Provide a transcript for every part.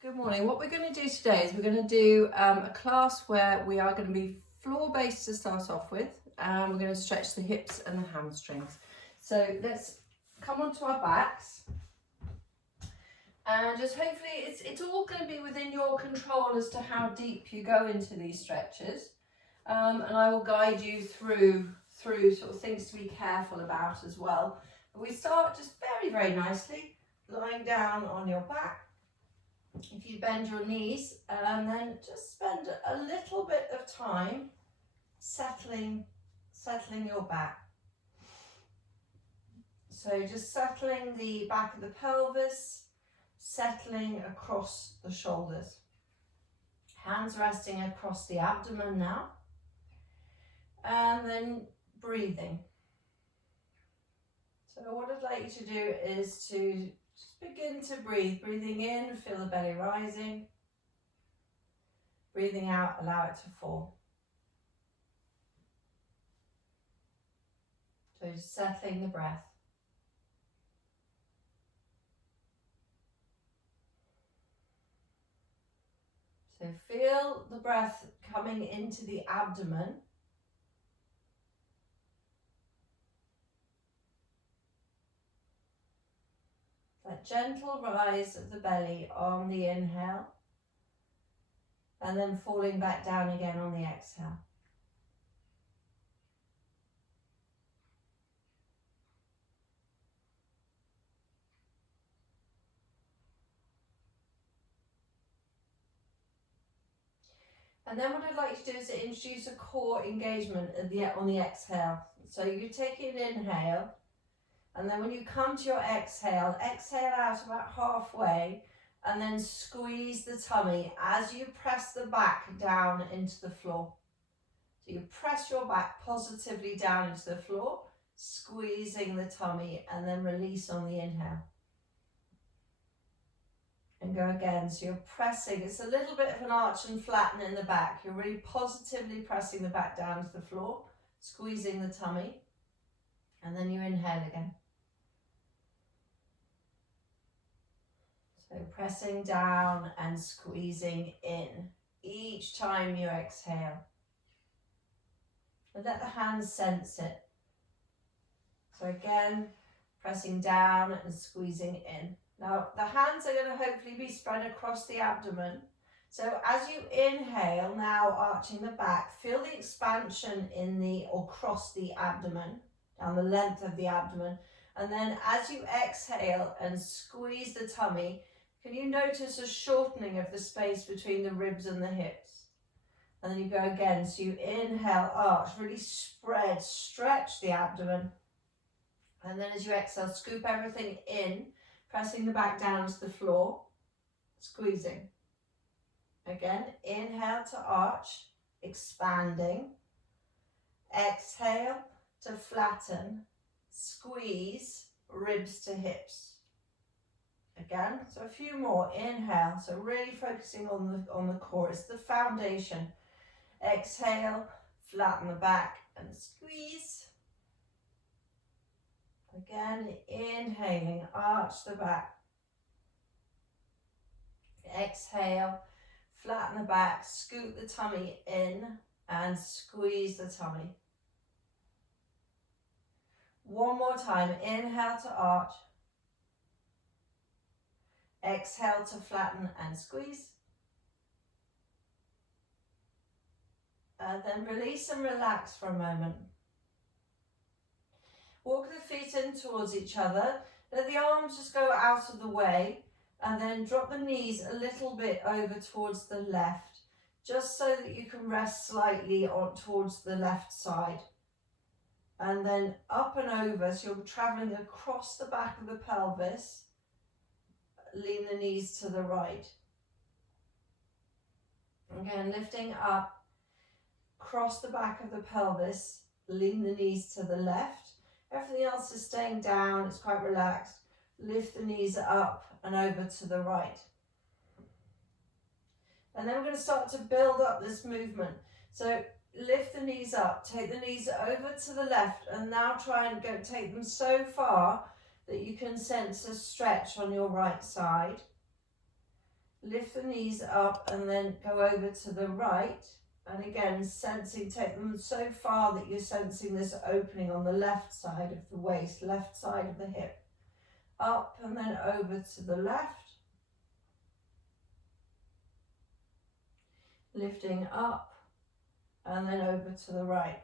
Good morning. What we're going to do today is we're going to do a class where we are going to be floor-based to start off with, and we're going to stretch the hips and the hamstrings. So let's come onto our backs, and just hopefully it's all going to be within your control as to how deep you go into these stretches, and I will guide you through sort of things to be careful about as well. But we start just very nicely lying down on your back. If you bend your knees and then just spend a little bit of time settling your back. So just settling the back of the pelvis, settling across the shoulders. Hands resting across the abdomen now. And then breathing. So what I'd like you to do is to just begin to breathe. Breathing in, feel the belly rising. Breathing out, allow it to fall. So just settling the breath. So feel the breath coming into the abdomen. That gentle rise of the belly on the inhale, and then falling back down again on the exhale. And then what I'd like you to do is to introduce a core engagement on the exhale. So you take an inhale, and then when you come to your exhale, exhale out about halfway, and then squeeze the tummy as you press the back down into the floor. So you press your back positively down into the floor, squeezing the tummy, and then release on the inhale. And go again. So you're pressing, it's a little bit of an arch and flatten in the back. You're really positively pressing the back down to the floor, squeezing the tummy, and then you inhale again. So pressing down and squeezing in each time you exhale. And let the hands sense it. So again, pressing down and squeezing in. Now the hands are going to hopefully be spread across the abdomen. So as you inhale, now arching the back, feel the expansion across the abdomen, down the length of the abdomen. And then as you exhale and squeeze the tummy, can you notice a shortening of the space between the ribs and the hips? And then you go again. So you inhale, arch, really spread, stretch the abdomen. And then as you exhale, scoop everything in, pressing the back down to the floor, squeezing. Again, inhale to arch, expanding. Exhale to flatten, squeeze, ribs to hips. Again, so a few more. Inhale, so really focusing on the core. It's the foundation. Exhale, flatten the back and squeeze. Again, inhaling, arch the back. Exhale, flatten the back, scoot the tummy in and squeeze the tummy. One more time. Inhale to arch. Exhale to flatten and squeeze. And then release and relax for a moment. Walk the feet in towards each other. Let the arms just go out of the way, and then drop the knees a little bit over towards the left, just so that you can rest slightly towards the left side. And then up and over, so you're traveling across the back of the pelvis. Lean the knees to the right. Again, lifting up, cross the back of the pelvis, lean the knees to the left. Everything else is staying down, it's quite relaxed. Lift the knees up and over to the right. And then we're going to start to build up this movement. So lift the knees up, take the knees over to the left, and now try and take them so far that you can sense a stretch on your right side. Lift the knees up and then go over to the right. And again, sensing, take them so far that you're sensing this opening on the left side of the waist, left side of the hip. Up and then over to the left. Lifting up and then over to the right.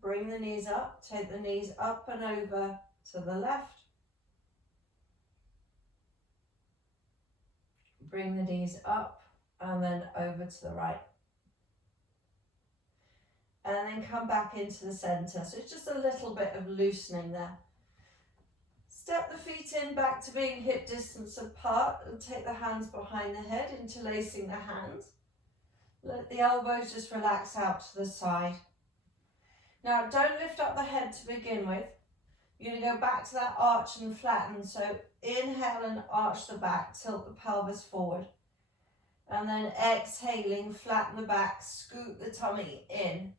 Bring the knees up, take the knees up and over to the left. Bring the knees up and then over to the right. And then come back into the center. So it's just a little bit of loosening there. Step the feet in back to being hip distance apart and take the hands behind the head, interlacing the hands. Let the elbows just relax out to the side. Now don't lift up the head to begin with. You're going to go back to that arch and flatten. So inhale and arch the back, tilt the pelvis forward. And then exhaling, flatten the back, scoot the tummy in.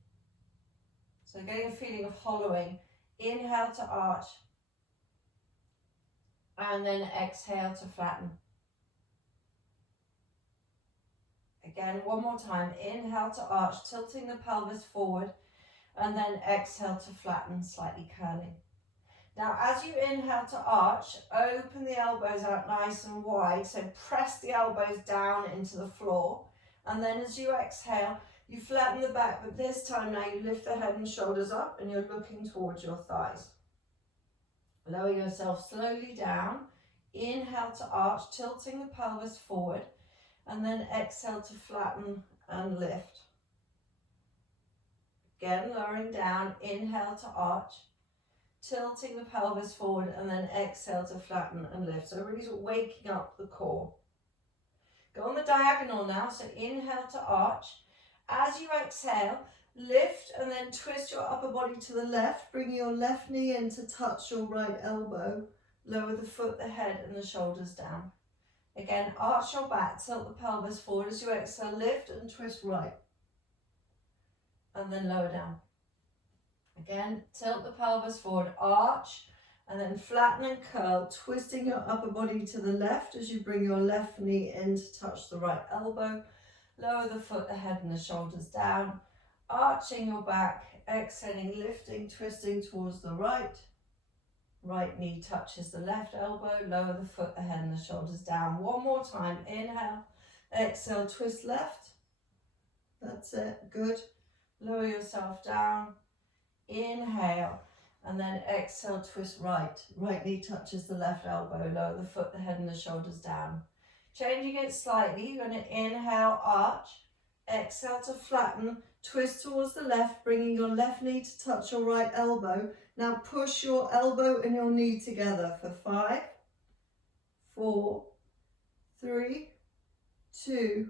So getting a feeling of hollowing. Inhale to arch. And then exhale to flatten. Again, one more time. Inhale to arch, tilting the pelvis forward. And then exhale to flatten, slightly curling. Now, as you inhale to arch, open the elbows out nice and wide. So press the elbows down into the floor. And then as you exhale, you flatten the back, but this time now you lift the head and shoulders up and you're looking towards your thighs. Lower yourself slowly down. Inhale to arch, tilting the pelvis forward. And then exhale to flatten and lift. Again, lowering down. Inhale to arch. Tilting the pelvis forward and then exhale to flatten and lift. So really sort of waking up the core. Go on the diagonal now. So inhale to arch. As you exhale, lift and then twist your upper body to the left. Bring your left knee in to touch your right elbow. Lower the foot, the head and the shoulders down. Again, arch your back, tilt the pelvis forward. As you exhale, lift and twist right. And then lower down. Again, tilt the pelvis forward, arch, and then flatten and curl, twisting your upper body to the left as you bring your left knee in to touch the right elbow. Lower the foot, the head and the shoulders down, arching your back, exhaling, lifting, twisting towards the right. Right knee touches the left elbow, lower the foot, the head and the shoulders down. One more time, inhale, exhale, twist left. That's it, good. Lower yourself down. Inhale and then exhale, twist right. Right knee touches the left elbow, lower the foot, the head and the shoulders down. Changing it slightly, you're going to inhale, arch, exhale to flatten, twist towards the left, bringing your left knee to touch your right elbow. Now push your elbow and your knee together for 5, 4, 3, 2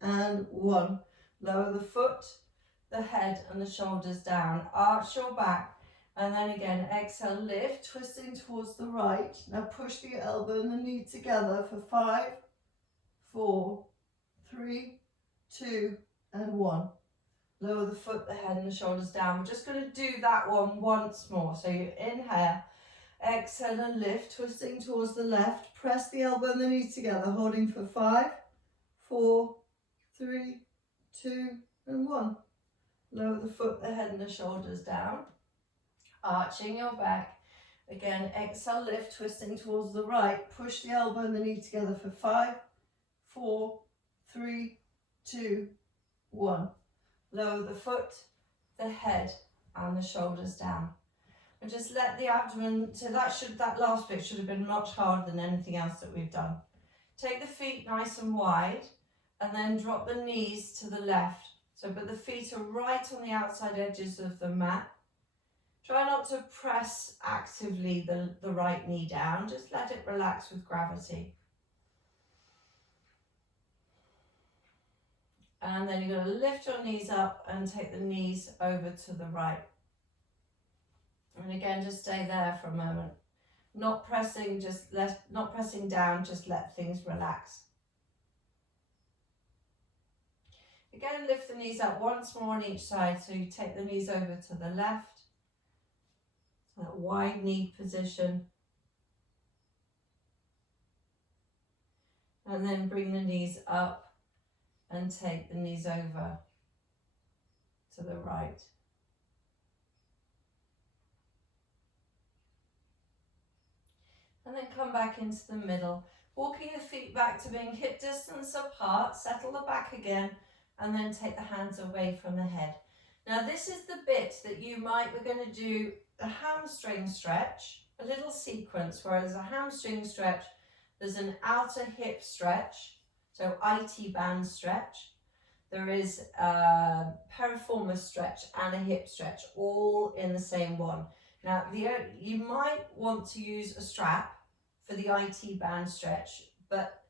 and 1. Lower the foot, the head and the shoulders down. Arch your back and then again exhale, lift, twisting towards the right. Now push the elbow and the knee together for 5, 4, 3, 2 and 1. Lower the foot, the head and the shoulders down. We're just going to do that one once more. So you inhale, exhale and lift, twisting towards the left. Press the elbow and the knee together, holding for 5, 4, 3, 2 and 1. Lower the foot, the head and the shoulders down. Arching your back. Again, exhale, lift, twisting towards the right. Push the elbow and the knee together for 5, 4, 3, 2, 1. Lower the foot, the head and the shoulders down. And just let the abdomen, so that last bit should have been much harder than anything else that we've done. Take the feet nice and wide and then drop the knees to the left. So, but the feet are right on the outside edges of the mat. Try not to press actively the right knee down. Just let it relax with gravity. And then you're going to lift your knees up and take the knees over to the right. And again, just stay there for a moment. Not pressing down, just let things relax. Again, lift the knees up once more on each side. So you take the knees over to the left. So that wide knee position. And then bring the knees up and take the knees over to the right. And then come back into the middle. Walking the feet back to being hip distance apart, settle the back again, and then take the hands away from the head. Now this is the bit that we're going to do a hamstring stretch, a little sequence where there's a hamstring stretch, there's an outer hip stretch, so IT band stretch, there is a piriformis stretch and a hip stretch, all in the same one. Now you might want to use a strap for the IT band stretch, but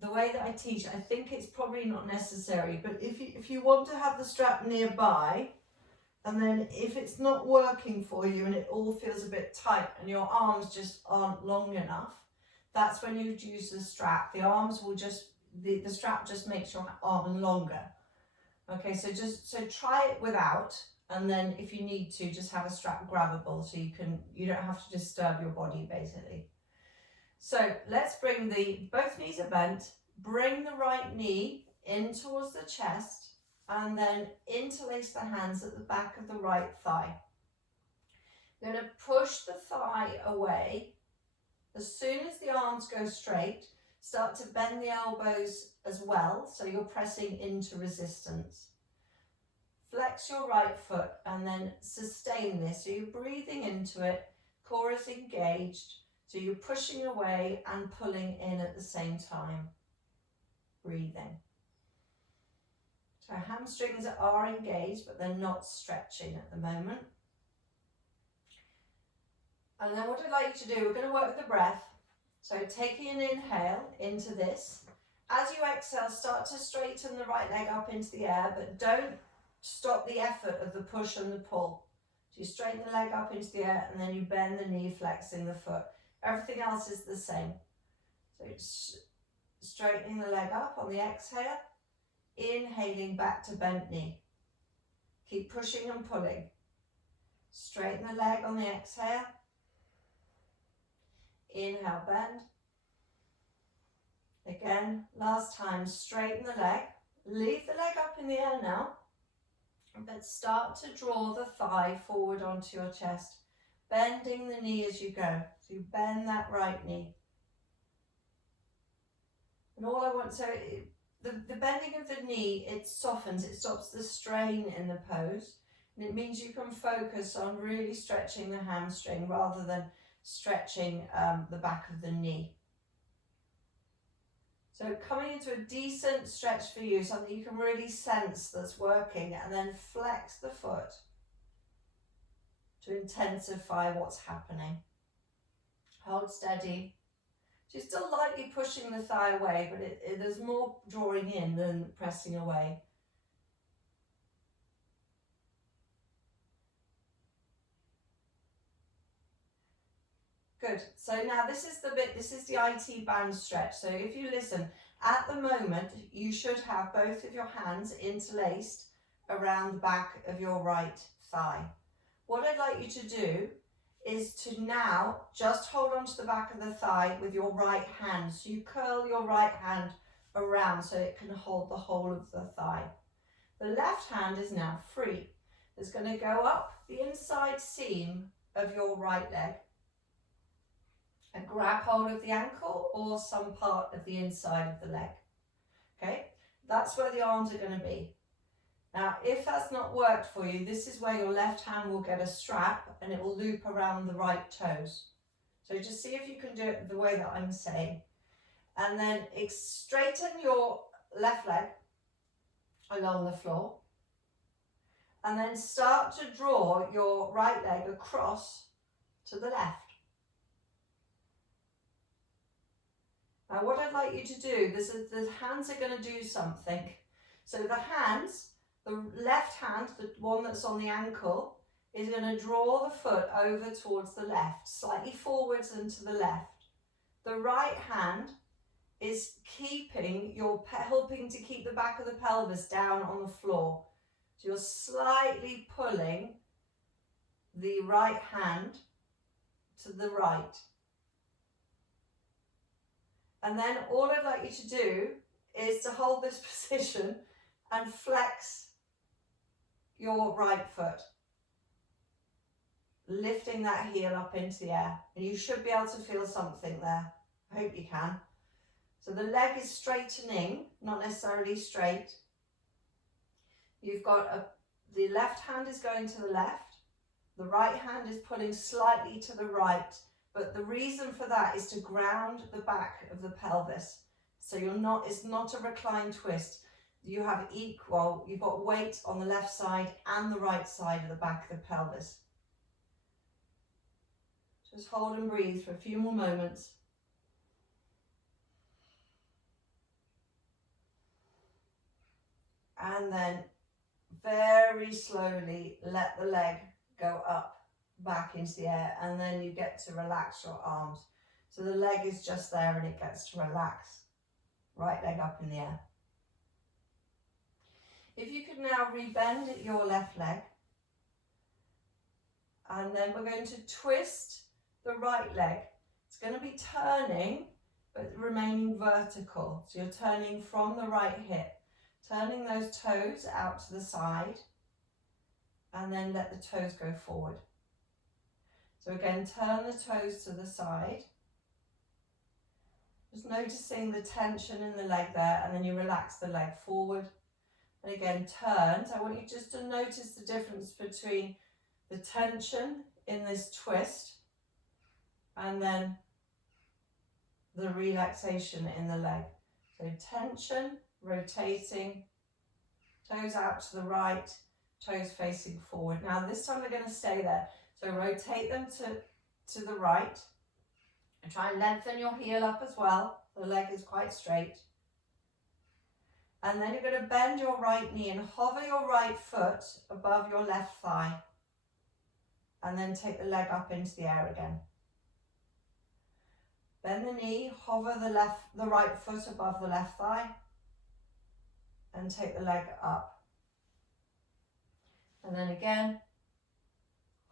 the way that I teach, I think it's probably not necessary. But if you want to have the strap nearby, and then if it's not working for you and it all feels a bit tight and your arms just aren't long enough, that's when you'd use the strap. The arms will just, the strap just makes your arm longer. Okay, so try it without, and then if you need to, just have a strap grabbable so you don't have to disturb your body basically. So let's bring both knees are bent, bring the right knee in towards the chest, and then interlace the hands at the back of the right thigh. You're going to push the thigh away. As soon as the arms go straight, start to bend the elbows as well, so you're pressing into resistance. Flex your right foot and then sustain this. So you're breathing into it, core is engaged, so you're pushing away and pulling in at the same time. Breathing. So hamstrings are engaged, but they're not stretching at the moment. And then what I'd like you to do, we're going to work with the breath. So taking an inhale into this. As you exhale, start to straighten the right leg up into the air, but don't stop the effort of the push and the pull. So you straighten the leg up into the air, and then you bend the knee, flexing the foot. Everything else is the same. So straightening the leg up on the exhale. Inhaling back to bent knee. Keep pushing and pulling. Straighten the leg on the exhale. Inhale, bend. Again, last time, straighten the leg. Leave the leg up in the air now, but start to draw the thigh forward onto your chest, bending the knee as you go. So you bend that right knee. And all I want, so the bending of the knee, it softens, it stops the strain in the pose, and it means you can focus on really stretching the hamstring rather than stretching the back of the knee. So coming into a decent stretch for you, something you can really sense that's working, and then flex the foot to intensify what's happening. Hold steady. So you're still lightly pushing the thigh away, but there's more drawing in than pressing away. Good. So now this is the bit, this is the IT band stretch. So if you listen, at the moment, you should have both of your hands interlaced around the back of your right thigh. What I'd like you to do is to now just hold onto the back of the thigh with your right hand. So you curl your right hand around so it can hold the whole of the thigh. The left hand is now free. It's going to go up the inside seam of your right leg and grab hold of the ankle or some part of the inside of the leg. Okay, that's where the arms are going to be. Now, if that's not worked for you, this is where your left hand will get a strap and it will loop around the right toes. So just see if you can do it the way that I'm saying. And then straighten your left leg along the floor. And then start to draw your right leg across to the left. Now what I'd like you to do, the hands are going to do something. So the hands, the left hand, the one that's on the ankle, is going to draw the foot over towards the left, slightly forwards and to the left. The right hand is helping to keep the back of the pelvis down on the floor. So you're slightly pulling the right hand to the right. And then all I'd like you to do is to hold this position and flex your right foot, lifting that heel up into the air. And you should be able to feel something there. I hope you can. So the leg is straightening, not necessarily straight. You've got the left hand is going to the left. The right hand is pulling slightly to the right. But the reason for that is to ground the back of the pelvis. So it's not a reclined twist. You have you've got weight on the left side and the right side of the back of the pelvis. Just hold and breathe for a few more moments. And then very slowly let the leg go up, back into the air, and then you get to relax your arms. So the leg is just there and it gets to relax. Right leg up in the air. If you could now rebend your left leg, and then we're going to twist the right leg. It's going to be turning, but remaining vertical. So you're turning from the right hip, turning those toes out to the side, and then let the toes go forward. So again, turn the toes to the side. Just noticing the tension in the leg there, and then you relax the leg forward. And again, turn. So I want you just to notice the difference between the tension in this twist and then the relaxation in the leg. So tension, rotating, toes out to the right, toes facing forward. Now this time we're going to stay there. So rotate them to the right. And try and lengthen your heel up as well. The leg is quite straight. And then you're going to bend your right knee and hover your right foot above your left thigh. And then take the leg up into the air again. Bend the knee, hover the right foot above the left thigh. And take the leg up. And then again,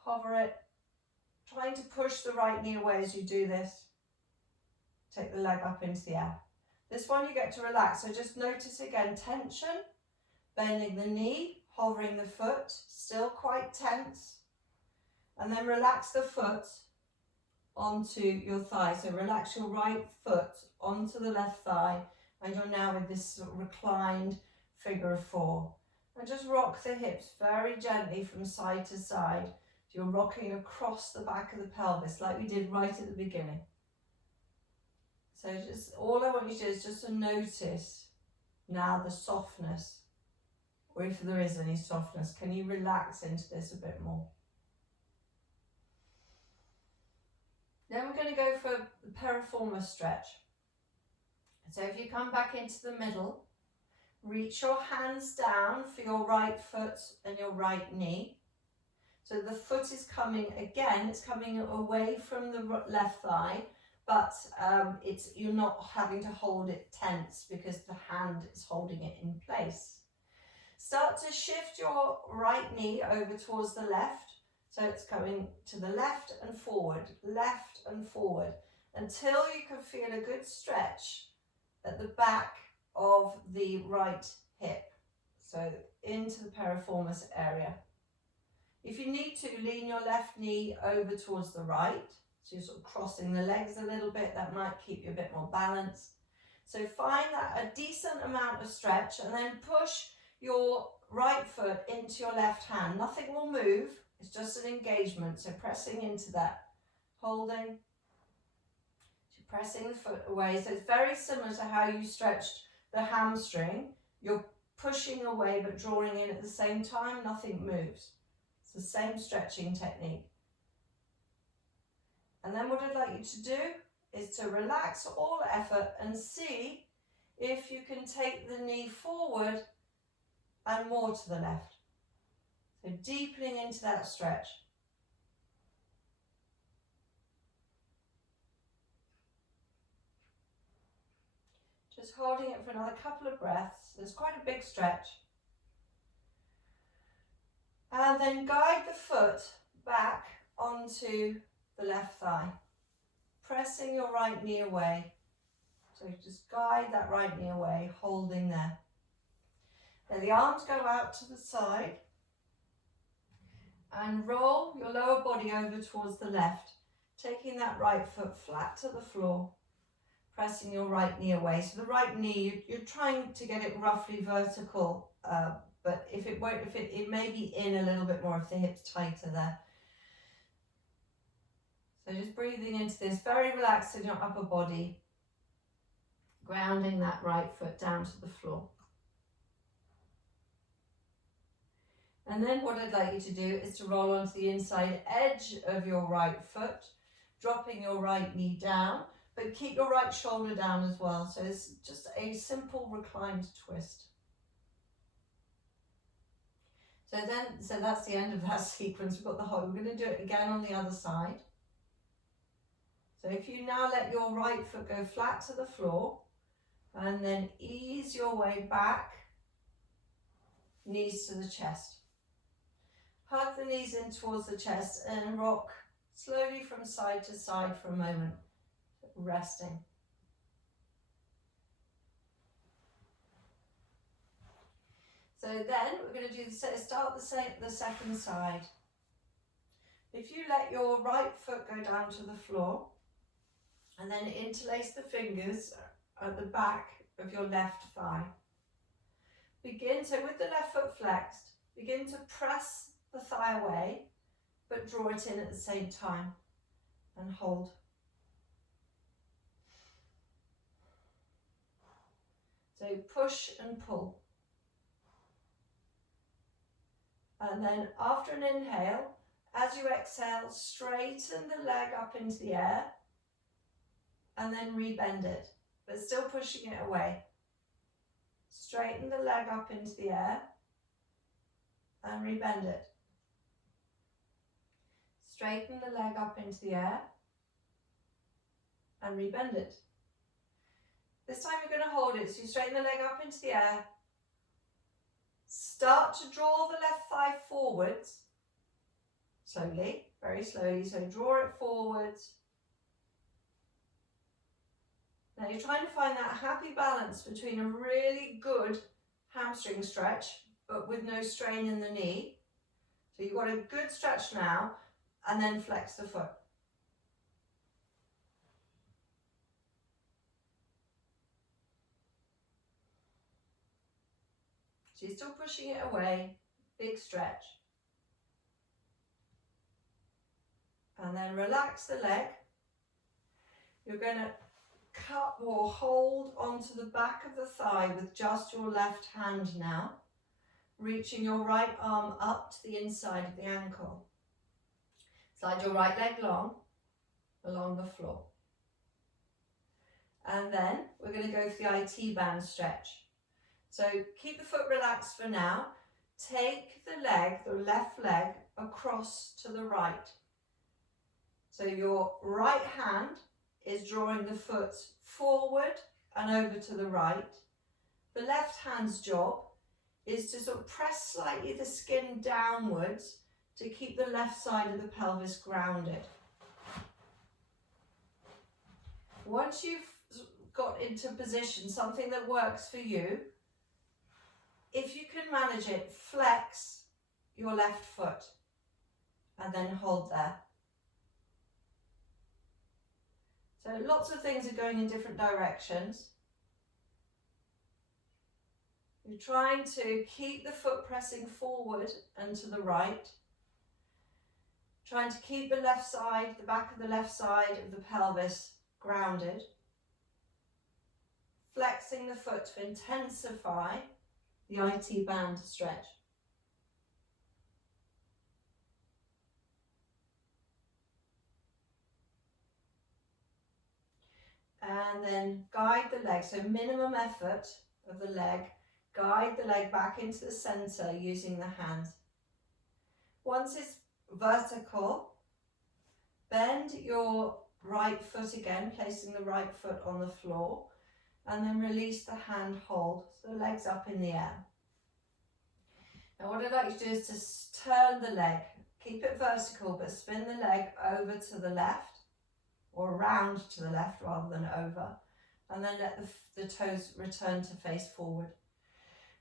hover it. Trying to push the right knee away as you do this. Take the leg up into the air. This one you get to relax, so just notice again tension, bending the knee, hovering the foot, still quite tense. And then relax the foot onto your thigh. So relax your right foot onto the left thigh, and you're now with this sort of reclined figure of four. And just rock the hips very gently from side to side. You're rocking across the back of the pelvis like we did right at the beginning. So just all I want you to do is just to notice now the softness, or if there is any softness, can you relax into this a bit more? Then we're going to go for the piriformis stretch. So if you come back into the middle, reach your hands down for your right foot and your right knee. So the foot is coming, again, it's coming away from the left thigh, but you're not having to hold it tense because the hand is holding it in place. Start to shift your right knee over towards the left. So it's coming to the left and forward, until you can feel a good stretch at the back of the right hip. So into the piriformis area. If you need to, lean your left knee over towards the right. So you're sort of crossing the legs a little bit. That might keep you a bit more balanced. So find that a decent amount of stretch, and then push your right foot into your left hand. Nothing will move. It's just an engagement. So pressing into that. Holding. So pressing the foot away. So it's very similar to how you stretched the hamstring. You're pushing away but drawing in at the same time. Nothing moves. The same stretching technique. And then what I'd like you to do is to relax all effort and see if you can take the knee forward and more to the left. So deepening into that stretch. Just holding it for another couple of breaths. There's quite a big stretch. And then guide the foot back onto the left thigh, pressing your right knee away. So just guide that right knee away, holding there. Then the arms go out to the side and roll your lower body over towards the left, taking that right foot flat to the floor, pressing your right knee away. So the right knee, you're trying to get it roughly vertical, but if it won't, it may be in a little bit more if the hip's tighter there. So just breathing into this, very relaxed in your upper body, grounding that right foot down to the floor. And then what I'd like you to do is to roll onto the inside edge of your right foot, dropping your right knee down, but keep your right shoulder down as well. So it's just a simple reclined twist. So that's the end of that sequence. We've got the whole, we're going to do it again on the other side. So if you now let your right foot go flat to the floor, and then ease your way back, knees to the chest. Hug the knees in towards the chest and rock slowly from side to side for a moment, resting. So then we're going to do start the second side. If you let your right foot go down to the floor and then interlace the fingers at the back of your left thigh. So with the left foot flexed, begin to press the thigh away, but draw it in at the same time and hold. So push and pull. And then after an inhale, as you exhale, straighten the leg up into the air and then rebend it, but still pushing it away. Straighten the leg up into the air and rebend it. Straighten the leg up into the air and rebend it. This time you're going to hold it, so you straighten the leg up into the air. Start to draw the left thigh forwards, slowly, very slowly, so draw it forwards. Now you're trying to find that happy balance between a really good hamstring stretch, but with no strain in the knee. So you've got a good stretch now, and then flex the foot. So you're still pushing it away, big stretch. And then relax the leg. You're going to cup or hold onto the back of the thigh with just your left hand now, reaching your right arm up to the inside of the ankle. Slide your right leg long along the floor. And then we're going to go for the IT band stretch. So keep the foot relaxed for now. Take the leg, the left leg, across to the right. So your right hand is drawing the foot forward and over to the right. The left hand's job is to sort of press slightly the skin downwards to keep the left side of the pelvis grounded. Once you've got into position, something that works for you, if you can manage it, flex your left foot and then hold there. So lots of things are going in different directions. You're trying to keep the foot pressing forward and to the right. Trying to keep the left side, the back of the left side of the pelvis grounded. Flexing the foot to intensify the IT band stretch. And then guide the leg, so minimum effort of the leg, guide the leg back into the center using the hands. Once it's vertical, bend your right foot again, placing the right foot on the floor, and then release the hand hold, so the leg's up in the air. Now what I'd like you to do is to turn the leg, keep it vertical, but spin the leg over to the left, or round to the left rather than over, and then let the toes return to face forward.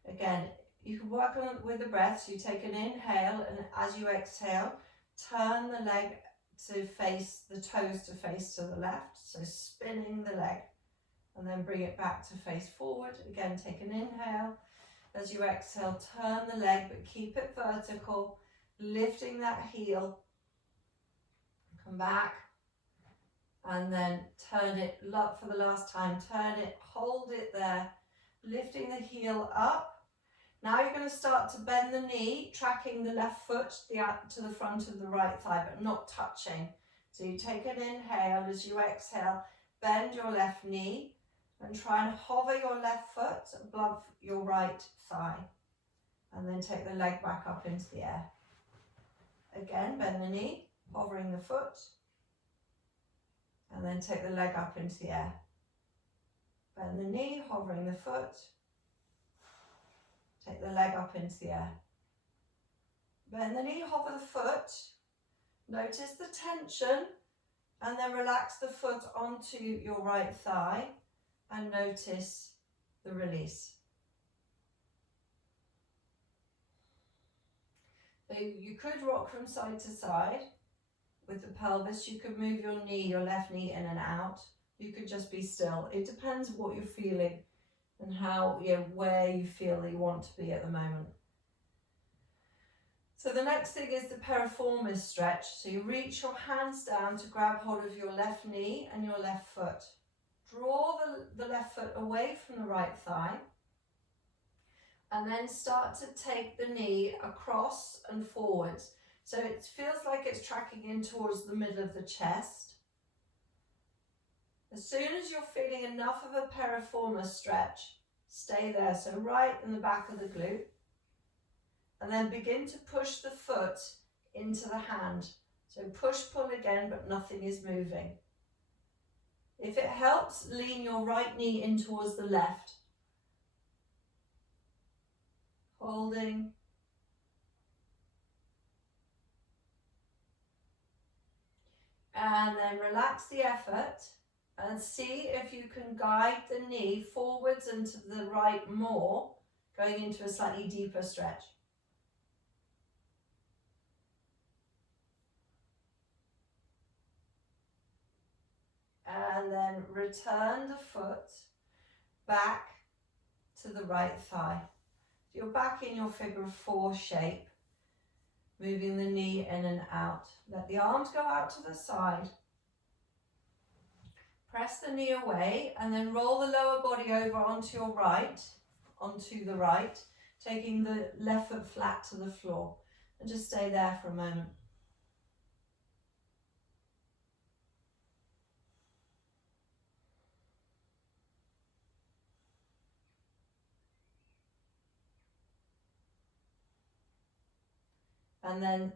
Again, you can work on with the breath, so you take an inhale, and as you exhale, turn the leg to face, the toes to face to the left, so spinning the leg, and then bring it back to face forward. Again, take an inhale. As you exhale, turn the leg, but keep it vertical, lifting that heel. Come back, and then turn it for the last time. Turn it, hold it there, lifting the heel up. Now you're going to start to bend the knee, tracking the left foot to the front of the right thigh, but not touching. So you take an inhale. As you exhale, bend your left knee and try and hover your left foot above your right thigh. And then take the leg back up into the air. Again, bend the knee, hovering the foot. And then take the leg up into the air. Bend the knee, hovering the foot. Take the leg up into the air. Bend the knee, hover the foot. Notice the tension, and then relax the foot onto your right thigh, and notice the release. So you could rock from side to side with the pelvis. You could move your knee, your left knee in and out. You could just be still. It depends what you're feeling and how, where you feel that you want to be at the moment. So the next thing is the piriformis stretch. So you reach your hands down to grab hold of your left knee and your left foot. Draw the left foot away from the right thigh, and then start to take the knee across and forwards. So it feels like it's tracking in towards the middle of the chest. As soon as you're feeling enough of a piriformis stretch, stay there. So right in the back of the glute. And then begin to push the foot into the hand. So push, pull again, but nothing is moving. If it helps, lean your right knee in towards the left. Holding. And then relax the effort and see if you can guide the knee forwards and to the right more, going into a slightly deeper stretch. And then return the foot back to the right thigh. You're back in your figure of 4 shape, moving the knee in and out. Let the arms go out to the side. Press the knee away and then roll the lower body over onto your right, onto the right, taking the left foot flat to the floor. And just stay there for a moment. And then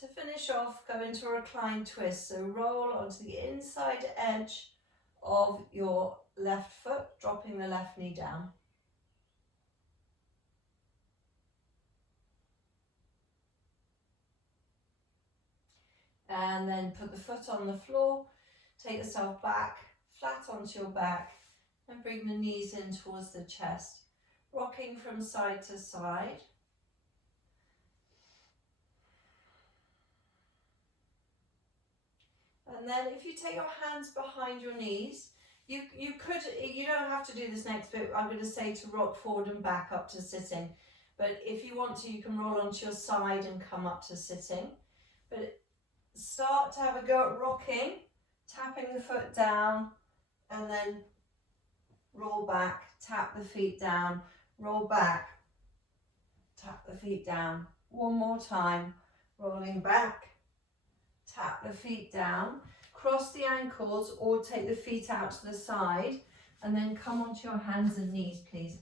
to finish off, go into a reclined twist. So roll onto the inside edge of your left foot, dropping the left knee down. And then put the foot on the floor, take yourself back, flat onto your back, and bring the knees in towards the chest, rocking from side to side. And then if you take your hands behind your knees, you don't have to do this next bit. I'm going to say to rock forward and back up to sitting. But if you want to, you can roll onto your side and come up to sitting. But start to have a go at rocking, tapping the foot down, and then roll back, tap the feet down, roll back, tap the feet down. One more time, rolling back, tap the feet down, cross the ankles or take the feet out to the side, and then come onto your hands and knees, please.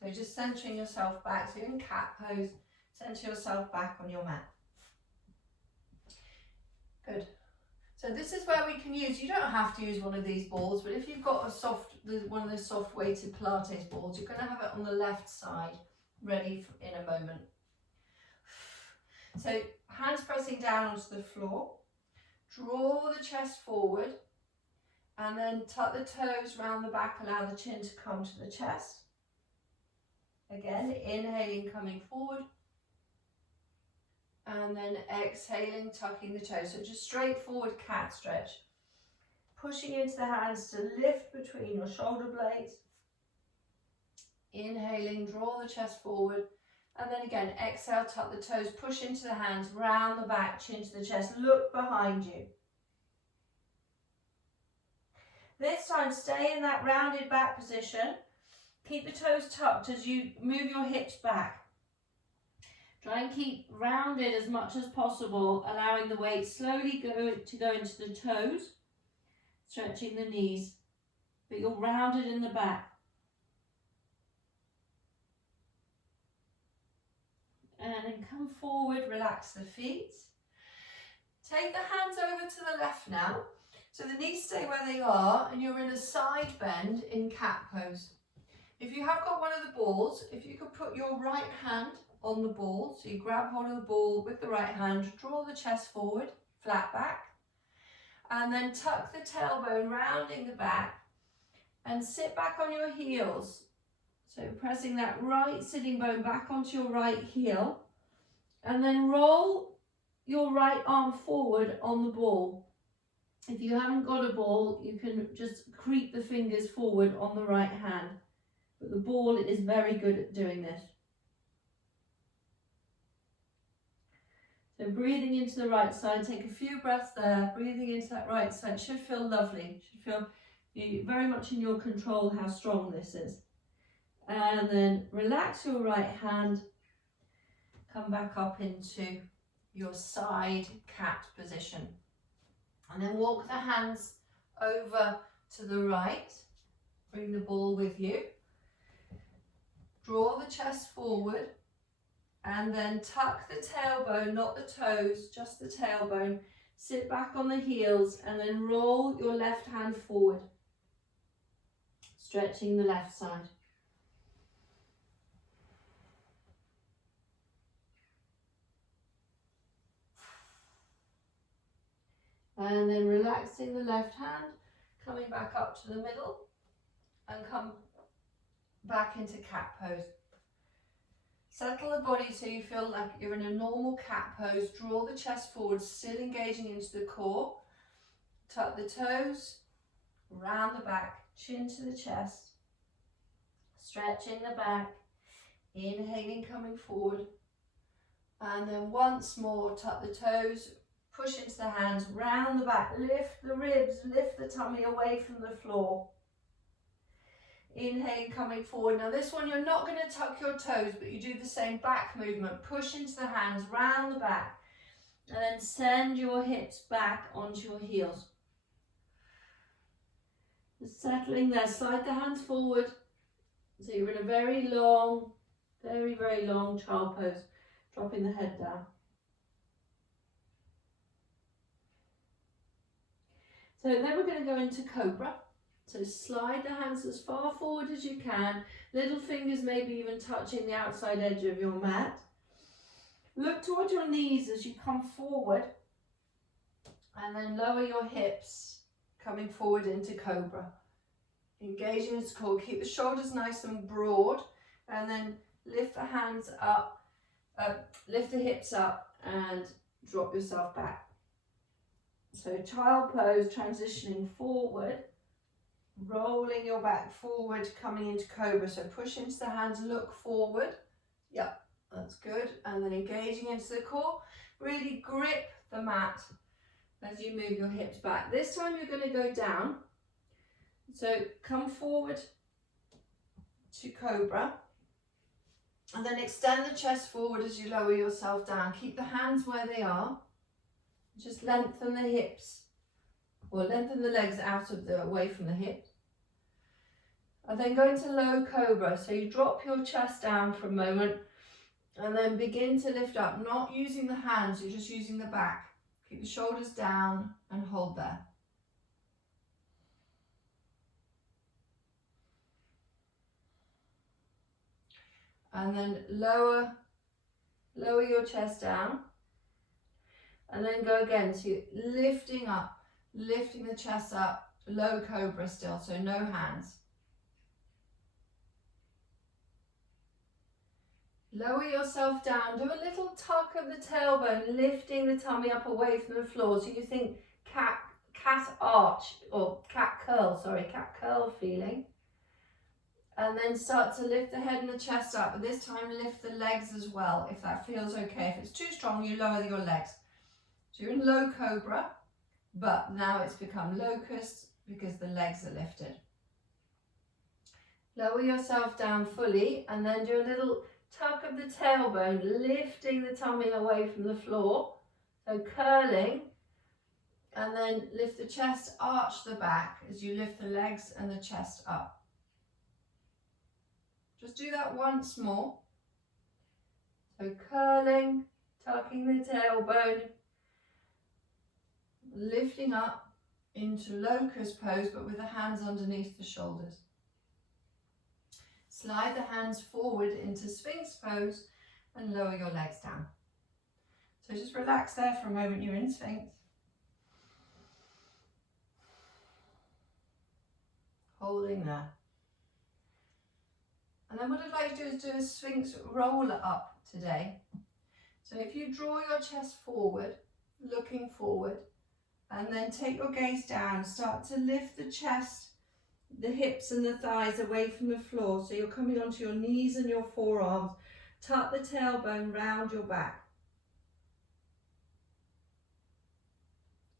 So just centering yourself back, so you're in cat pose, center yourself back on your mat. Good. So this is where we can use, you don't have to use one of these balls, but if you've got one of those soft weighted Pilates balls, you're going to have it on the left side, ready in a moment. So hands pressing down onto the floor, draw the chest forward, And then tuck the toes round the back, allow the chin to come to the chest. Again, inhaling, coming forward. And then exhaling, tucking the toes. So just straightforward cat stretch. Pushing into the hands to lift between your shoulder blades. Inhaling, draw the chest forward. And then again, exhale, tuck the toes, push into the hands, round the back, chin to the chest, look behind you. This time, stay in that rounded back position. Keep the toes tucked as you move your hips back. Try and keep rounded as much as possible, allowing the weight slowly to go into the toes, stretching the knees, but you're rounded in the back. And then come forward, relax the feet. Take the hands over to the left now. So the knees stay where they are and you're in a side bend in cat pose. If you have got one of the balls, if you could put your right hand on the ball, so you grab hold of the ball with the right hand, draw the chest forward, flat back, and then tuck the tailbone rounding the back and sit back on your heels. So pressing that right sitting bone back onto your right heel, and then roll your right arm forward on the ball. If you haven't got a ball, you can just creep the fingers forward on the right hand, but the ball is very good at doing this. So breathing into the right side, take a few breaths there, breathing into that right side. It should feel lovely, it should feel very much in your control how strong this is. And then relax your right hand, come back up into your side cat position. And then walk the hands over to the right, bring the ball with you. Draw the chest forward and then tuck the tailbone, not the toes, just the tailbone. Sit back on the heels and then roll your left hand forward, stretching the left side. And then relaxing the left hand, coming back up to the middle and come back into cat pose. Settle the body so you feel like you're in a normal cat pose. Draw the chest forward, still engaging into the core. Tuck the toes, round the back, chin to the chest. Stretching the back, inhaling, coming forward. And then once more, tuck the toes, push into the hands, round the back, lift the ribs, lift the tummy away from the floor. Inhaling, coming forward. Now this one, you're not going to tuck your toes, but you do the same back movement. Push into the hands, round the back, and then send your hips back onto your heels. Just settling there, slide the hands forward. So you're in a very long, very long child pose, dropping the head down. So then we're going to go into Cobra. So slide the hands as far forward as you can, little fingers maybe even touching the outside edge of your mat. Look towards your knees as you come forward and then lower your hips, coming forward into Cobra. Engaging its core, keep the shoulders nice and broad and then lift the hands up, lift the hips up and drop yourself back. So child pose, transitioning forward, rolling your back forward, coming into Cobra. So push into the hands, look forward. Yep, that's good. And then engaging into the core. Really grip the mat as you move your hips back. This time you're going to go down. So come forward to Cobra. And then extend the chest forward as you lower yourself down. Keep the hands where they are. Just lengthen the hips, or lengthen the legs out of away from the hips. And then go into low Cobra. So you drop your chest down for a moment and then begin to lift up, not using the hands, you're just using the back. Keep the shoulders down and hold there. And then lower your chest down. And then go again, so you're lifting up, lifting the chest up low cobra still, so no hands. Lower yourself down, do a little tuck of the tailbone, lifting the tummy up away from the floor. So you think cat arch, or cat curl feeling. And then start to lift the head and the chest up, but this time lift the legs as well, if that feels okay. If it's too strong, you lower your legs. So you're in low cobra, but now it's become locust because the legs are lifted. Lower yourself down fully, and then do a little tuck of the tailbone, lifting the tummy away from the floor. So curling, and then lift the chest, arch the back as you lift the legs and the chest up. Just do that once more. So curling, tucking the tailbone, lifting up into locust pose, but with the hands underneath the shoulders. Slide the hands forward into Sphinx pose and lower your legs down. So just relax there for a moment, you're in Sphinx. Holding there. And then what I'd like to do is do a Sphinx roll up today. So if you draw your chest forward, looking forward, and then take your gaze down, start to lift the chest, the hips and the thighs away from the floor. So you're coming onto your knees and your forearms. Tuck the tailbone round your back.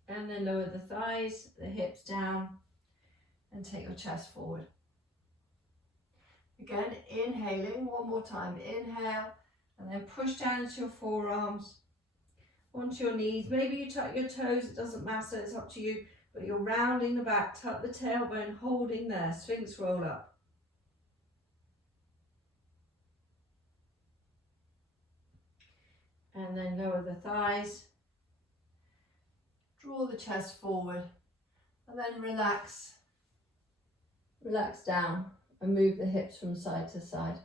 And then lower the thighs, the hips down, and take your chest forward. Again, inhaling one more time. Inhale, and then push down into your forearms, onto your knees. Maybe you tuck your toes, it doesn't matter, it's up to you. But you're rounding the back, tuck the tailbone, holding there, Sphinx roll up. And then lower the thighs, draw the chest forward, and then relax down and move the hips from side to side.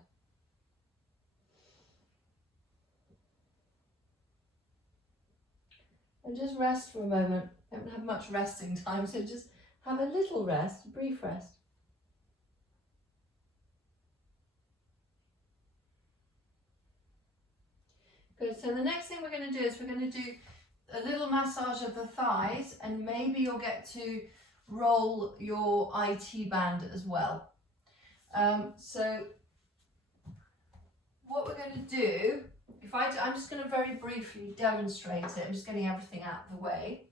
And just rest for a moment. I haven't had much resting time, so just have a little rest, a brief rest. Good, so the next thing we're going to do is we're going to do a little massage of the thighs, and maybe you'll get to roll your IT band as well. So what we're going to do, I'm just going to very briefly demonstrate it. I'm just getting everything out of the way.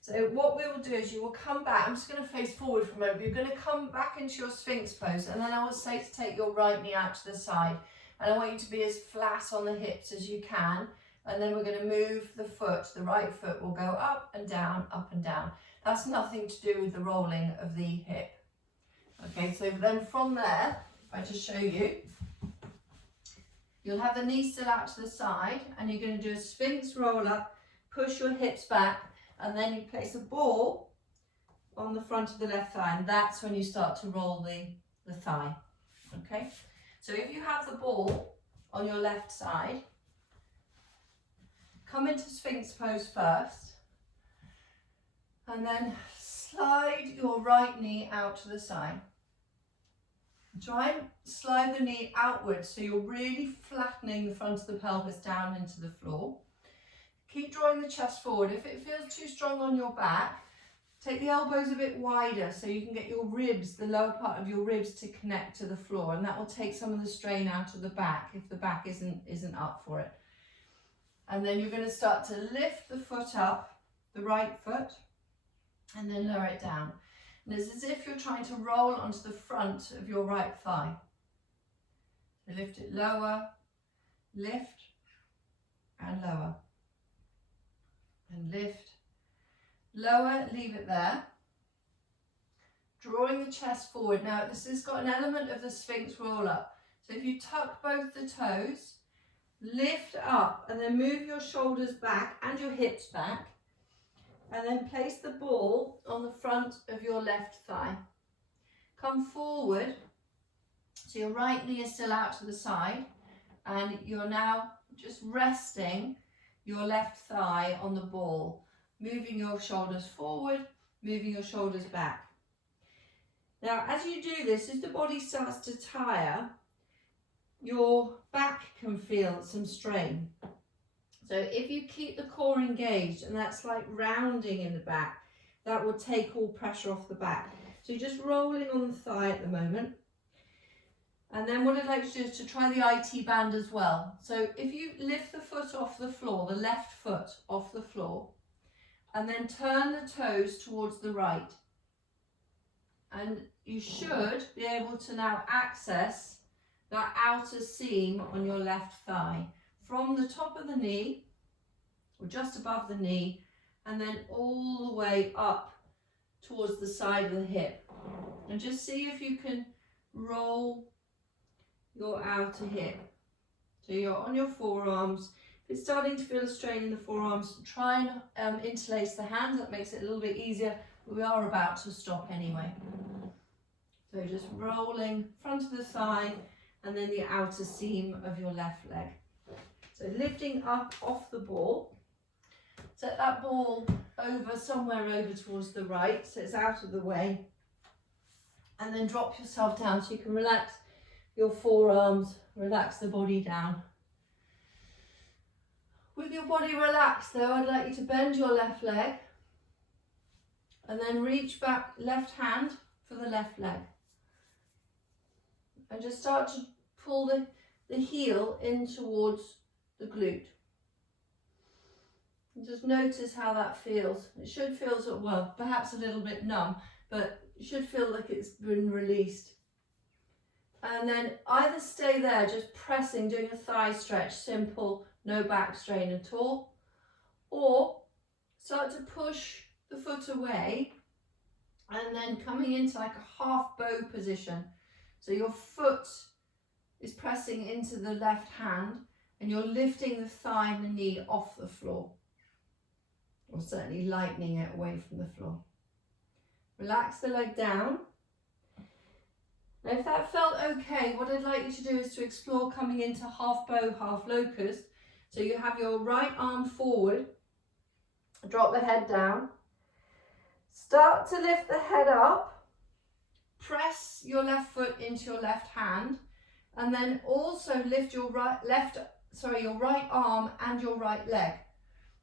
So what we will do is you will come back. I'm just going to face forward for a moment. You're going to come back into your Sphinx pose, and then I will say to take your right knee out to the side. And I want you to be as flat on the hips as you can. And then we're going to move the foot. The right foot will go up and down, up and down. That's nothing to do with the rolling of the hip. Okay, so then from there, if I just show you, you'll have the knee still out to the side, and you're going to do a Sphinx roll up, push your hips back, and then you place a ball on the front of the left thigh, and that's when you start to roll the thigh. Okay, so if you have the ball on your left side, come into Sphinx pose first, and then slide your right knee out to the side. Try and slide the knee outwards so you're really flattening the front of the pelvis down into the floor. Keep drawing the chest forward. If it feels too strong on your back, take the elbows a bit wider so you can get your ribs, the lower part of your ribs, to connect to the floor, and that will take some of the strain out of the back if the back isn't up for it. And then you're going to start to lift the foot up, the right foot, and then lower it down. And it's as if you're trying to roll onto the front of your right thigh. So lift it lower, lift, and lower. And lift, lower, leave it there. Drawing the chest forward. Now this has got an element of the Sphinx roll up. So if you tuck both the toes, lift up, and then move your shoulders back and your hips back. And then place the ball on the front of your left thigh. Come forward, so your right knee is still out to the side, and you're now just resting your left thigh on the ball. moving your shoulders forward, moving your shoulders back. Now, as you do this, as the body starts to tire, your back can feel some strain. So if you keep the core engaged, and that's like rounding in the back, that will take all pressure off the back. So you're just rolling on the thigh at the moment. And then what I'd like to do is to try the IT band as well. So if you lift the foot off the floor, the left foot off the floor, and then turn the toes towards the right. And you should be able to now access that outer seam on your left thigh from the top of the knee, or just above the knee, and then all the way up towards the side of the hip. And just see if you can roll your outer hip. So you're on your forearms. If it's starting to feel a strain in the forearms, try and interlace the hands. That makes it a little bit easier, but we are about to stop anyway. So just rolling front of the thigh and then the outer seam of your left leg. So lifting up off the ball. Set that ball over, somewhere over towards the right, so it's out of the way. And then drop yourself down so you can relax your forearms, relax the body down. With your body relaxed though, I'd like you to bend your left leg and then reach back, left hand for the left leg. And just start to pull the heel in towards the glute. And just notice how that feels. It should feel sort of, well, perhaps a little bit numb, but it should feel like it's been released. And then either stay there, just pressing, doing a thigh stretch, simple, no back strain at all, or start to push the foot away and then coming into like a half bow position. So your foot is pressing into the left hand and you're lifting the thigh and the knee off the floor, or certainly lightening it away from the floor. Relax the leg down. Now if that felt okay, what I'd like you to do is to explore coming into half bow, half locust. So you have your right arm forward, drop the head down, start to lift the head up, press your left foot into your left hand, and then also lift your right arm and your right leg.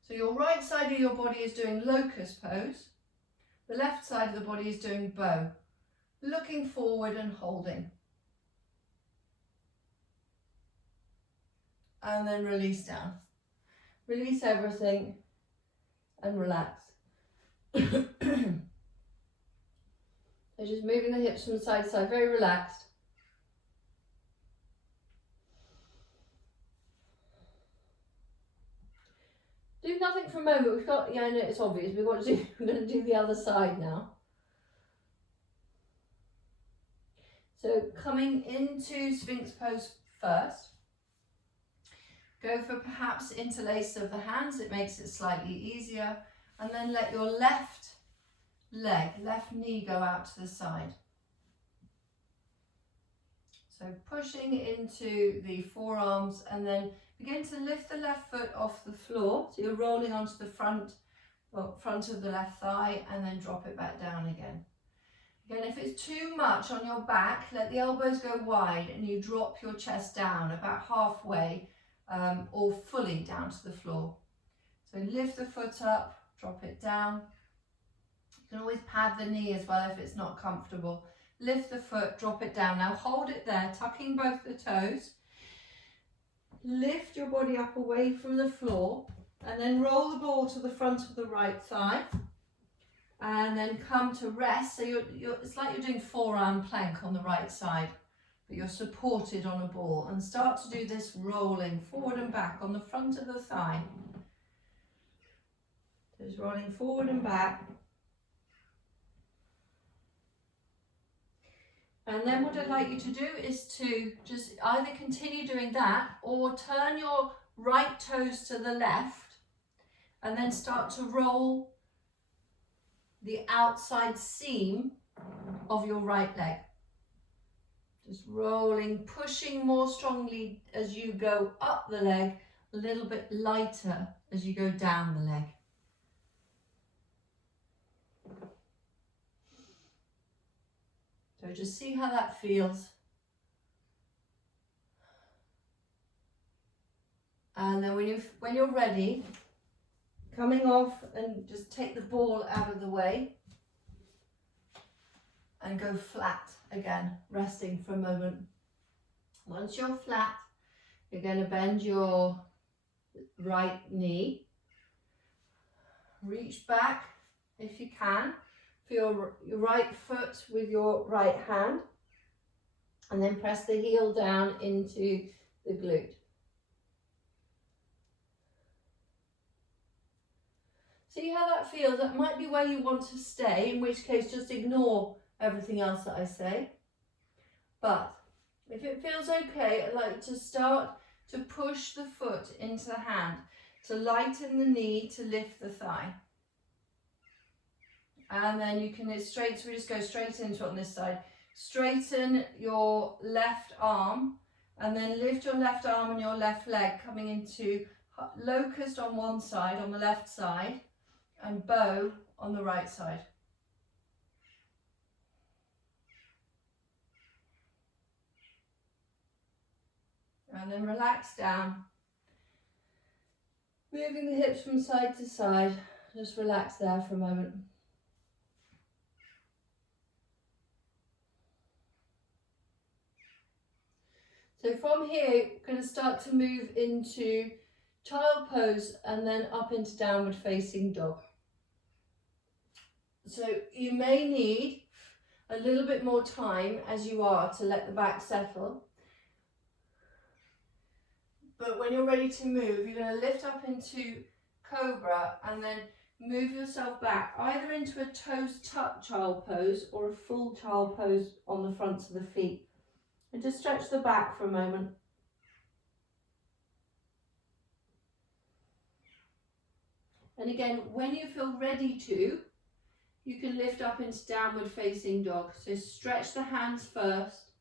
So your right side of your body is doing locust pose, the left side of the body is doing bow, looking forward and holding. And then release down. Release everything and relax. So just moving the hips from side to side, very relaxed. Do nothing for a moment. We've got, yeah, I know it's obvious. We're going to do the other side now. So coming into Sphinx pose first. Go for perhaps interlace of the hands. It makes it slightly easier. And then let your left leg, left knee go out to the side. So pushing into the forearms and then begin to lift the left foot off the floor. So you're rolling onto the front of the left thigh and then drop it back down again. Again, if it's too much on your back, let the elbows go wide and you drop your chest down about halfway or fully down to the floor. So lift the foot up, drop it down. You can always pad the knee as well if it's not comfortable. Lift the foot, drop it down. Now hold it there, tucking both the toes. Lift your body up away from the floor and then roll the ball to the front of the right thigh and then come to rest. So it's like you're doing forearm plank on the right side, but you're supported on a ball, and start to do this rolling forward and back on the front of the thigh. Just rolling forward and back. And then what I'd like you to do is to just either continue doing that or turn your right toes to the left and then start to roll the outside seam of your right leg. Just rolling, pushing more strongly as you go up the leg, a little bit lighter as you go down the leg. So just see how that feels. And then when you're ready, coming off, and just take the ball out of the way and go flat again, resting for a moment. Once you're flat, you're going to bend your right knee, reach back if you can for your right foot with your right hand, and then press the heel down into the glute. See how that feels? That might be where you want to stay, in which case just ignore everything else that I say. But if it feels okay, I'd like to start to push the foot into the hand, to lighten the knee, to lift the thigh. And then you can we just go straight into it on this side. Straighten your left arm, and then lift your left arm and your left leg, coming into locust on one side, on the left side, and bow on the right side. And then relax down. Moving the hips from side to side. Just relax there for a moment. So from here, you're going to start to move into child pose and then up into downward facing dog. So you may need a little bit more time as you are to let the back settle. But when you're ready to move, you're going to lift up into cobra and then move yourself back, either into a toes tuck child pose or a full child pose on the fronts of the feet. And just stretch the back for a moment. And again, when you feel ready to, you can lift up into downward facing dog. So stretch the hands first.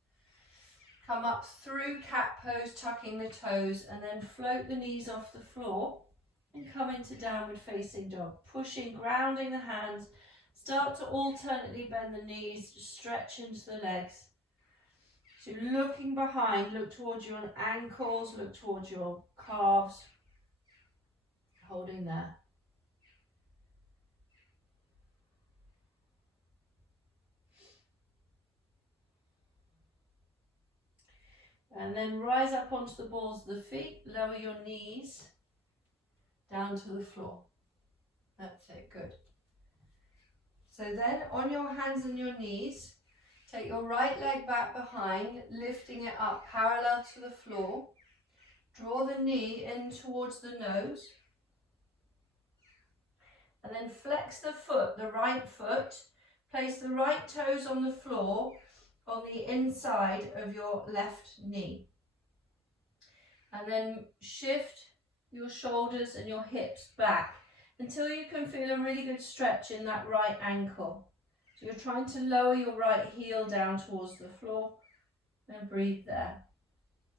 Come up through cat pose, tucking the toes, and then float the knees off the floor and come into downward facing dog. Pushing, grounding the hands. Start to alternately bend the knees, stretch into the legs. So looking behind, look towards your ankles, look towards your calves, holding there. And then rise up onto the balls of the feet, lower your knees down to the floor. That's it, good. So then on your hands and your knees, take your right leg back behind, lifting it up parallel to the floor. Draw the knee in towards the nose. And then flex the foot, the right foot. Place the right toes on the floor on the inside of your left knee. And then shift your shoulders and your hips back until you can feel a really good stretch in that right ankle. So you're trying to lower your right heel down towards the floor and breathe there.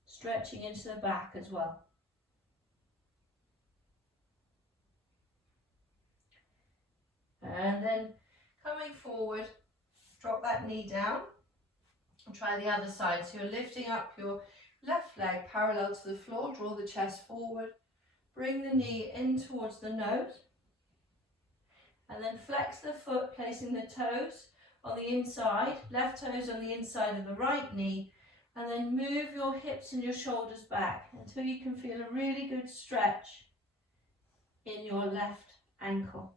Stretching into the back as well. And then coming forward, drop that knee down and try the other side. So you're lifting up your left leg parallel to the floor, draw the chest forward, bring the knee in towards the nose, and then flex the foot, placing the toes on the inside, left toes on the inside of the right knee, and then move your hips and your shoulders back until you can feel a really good stretch in your left ankle.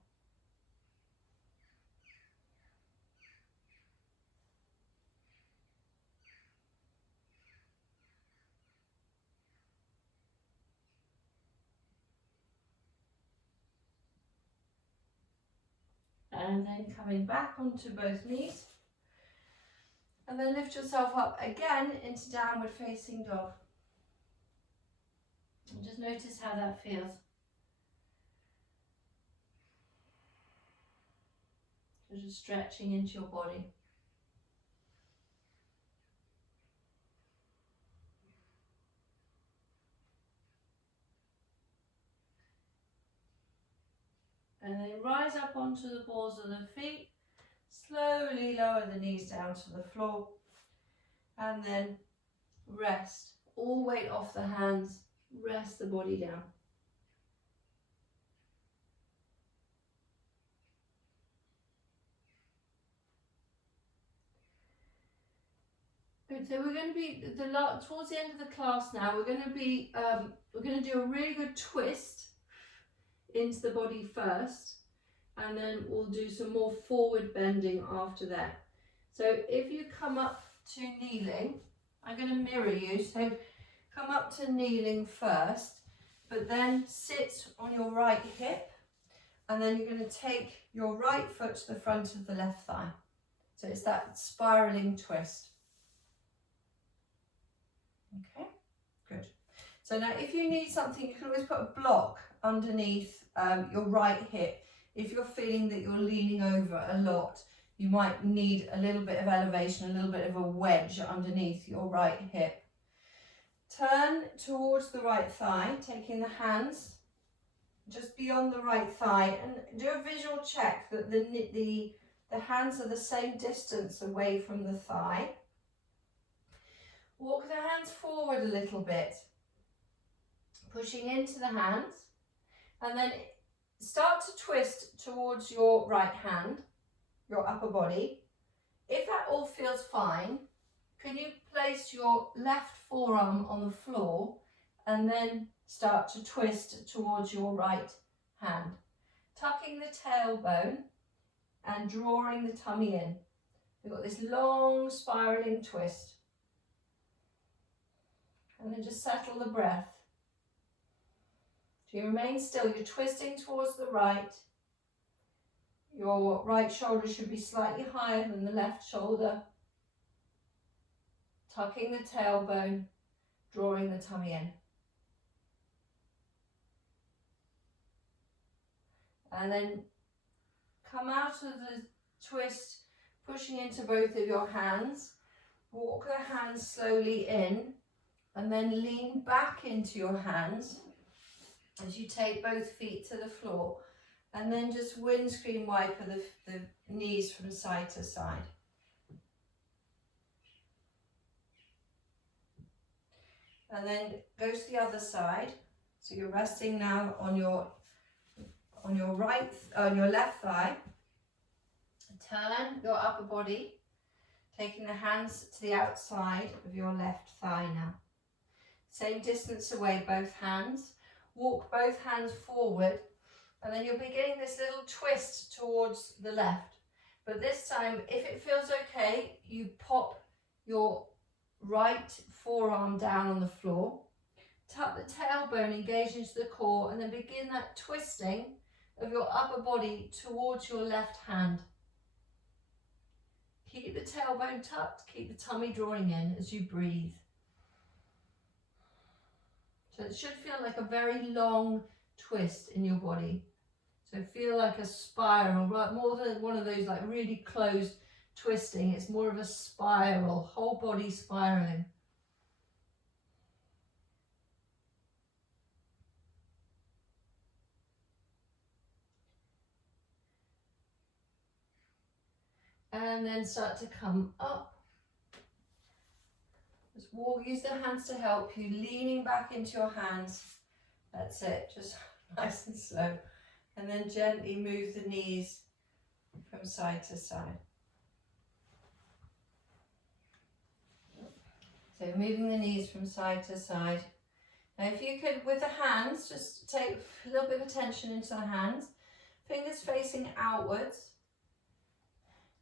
And then coming back onto both knees. And then lift yourself up again into downward facing dog. And just notice how that feels. So just stretching into your body. And then rise up onto the balls of the feet. Slowly lower the knees down to the floor and then rest. All weight off the hands, rest the body down. Good, so we're going to be, towards the end of the class now, we're going to do a really good twist into the body first, and then we'll do some more forward bending after that. So if you come up to kneeling, I'm going to mirror you, so come up to kneeling first, but then sit on your right hip, and then you're going to take your right foot to the front of the left thigh. So it's that spiraling twist. Okay, good. So now if you need something, you can always put a block underneath your right hip. If you're feeling that you're leaning over a lot, you might need a little bit of elevation, a little bit of a wedge underneath your right hip. Turn towards the right thigh, taking the hands just beyond the right thigh, and do a visual check that the hands are the same distance away from the thigh. Walk the hands forward a little bit, pushing into the hands, and then start to twist towards your right hand, your upper body. If that all feels fine, can you place your left forearm on the floor and then start to twist towards your right hand, tucking the tailbone and drawing the tummy in. We've got this long spiraling twist. And then just settle the breath. So you remain still, you're twisting towards the right. Your right shoulder should be slightly higher than the left shoulder. Tucking the tailbone, drawing the tummy in. And then come out of the twist, pushing into both of your hands. Walk the hands slowly in, and then lean back into your hands as you take both feet to the floor, and then just windscreen wiper the knees from side to side. And then go to the other side. So you're resting now on your left thigh. Turn your upper body, taking the hands to the outside of your left thigh now. Same distance away, both hands. Walk both hands forward, and then you'll be getting this little twist towards the left. But this time, if it feels okay, you pop your right forearm down on the floor. Tuck the tailbone, engage into the core, and then begin that twisting of your upper body towards your left hand. Keep the tailbone tucked, keep the tummy drawing in as you breathe. So it should feel like a very long twist in your body. So feel like a spiral, right? More than one of those like really closed twisting. It's more of a spiral, whole body spiraling. And then start to come up. Just walk, use the hands to help you, leaning back into your hands. That's it, just nice and slow. And then gently move the knees from side to side. So moving the knees from side to side. Now if you could, with the hands, just take a little bit of attention into the hands. Fingers facing outwards.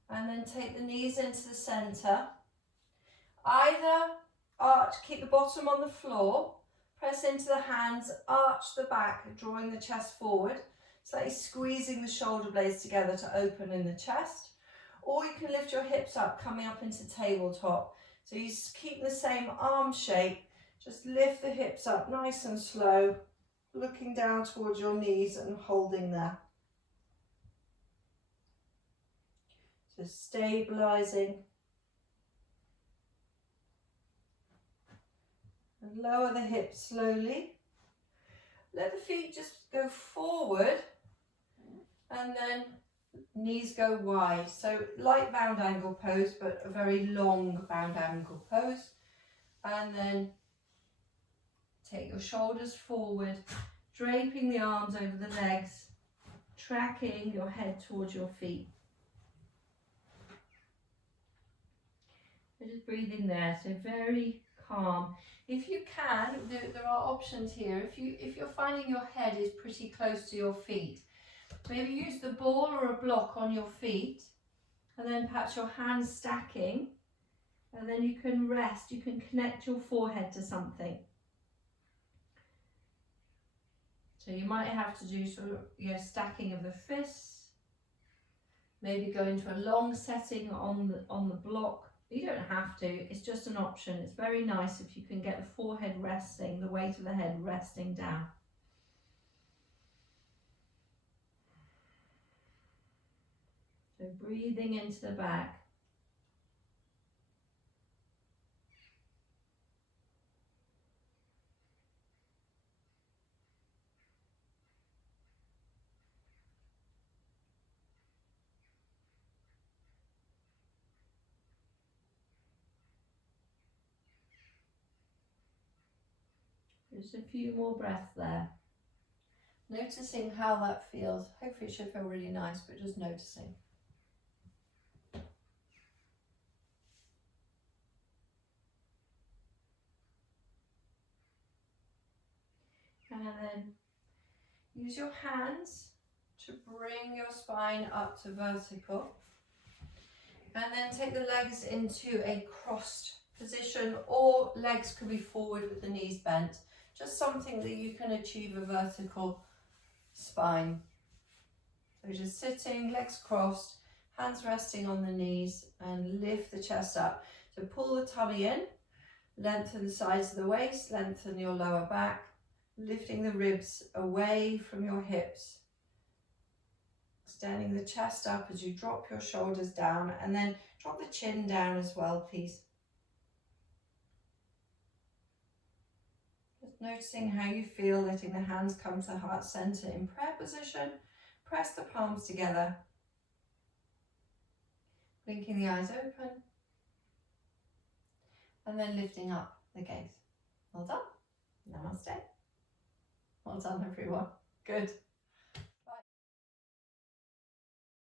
And then take the knees into the centre. Either arch, keep the bottom on the floor, press into the hands, arch the back, drawing the chest forward, slightly squeezing the shoulder blades together to open in the chest. Or you can lift your hips up, coming up into tabletop. So you keep the same arm shape, just lift the hips up nice and slow, looking down towards your knees and holding there. So stabilising. And lower the hips slowly. Let the feet just go forward and then Knees go wide, so light bound angle pose, but a very long bound angle pose. And then take your shoulders forward, draping the arms over the legs, tracking your head towards your feet. So just breathe in there, so very calm. If you can, there are options here. If you're finding your head is pretty close to your feet, maybe use the ball or a block on your feet, and then perhaps your hands stacking, and then you can rest, you can connect your forehead to something. So you might have to do sort of, stacking of the fists, maybe go into a long setting on the block. You don't have to, it's just an option. It's very nice if you can get the forehead resting, the weight of the head resting down. So breathing into the back. Just a few more breaths there. Noticing how that feels. Hopefully it should feel really nice, but just noticing. And then use your hands to bring your spine up to vertical. And then take the legs into a crossed position, or legs could be forward with the knees bent. Just something that you can achieve a vertical spine. So just sitting, legs crossed, hands resting on the knees, and lift the chest up. So pull the tummy in, lengthen the sides of the waist, lengthen your lower back, lifting the ribs away from your hips. Extending the chest up as you drop your shoulders down, and then drop the chin down as well, please. Just noticing how you feel, letting the hands come to heart center in prayer position. Press the palms together. Blinking the eyes open. And then lifting up the gaze. Well done. Namaste. Well done, everyone. Good.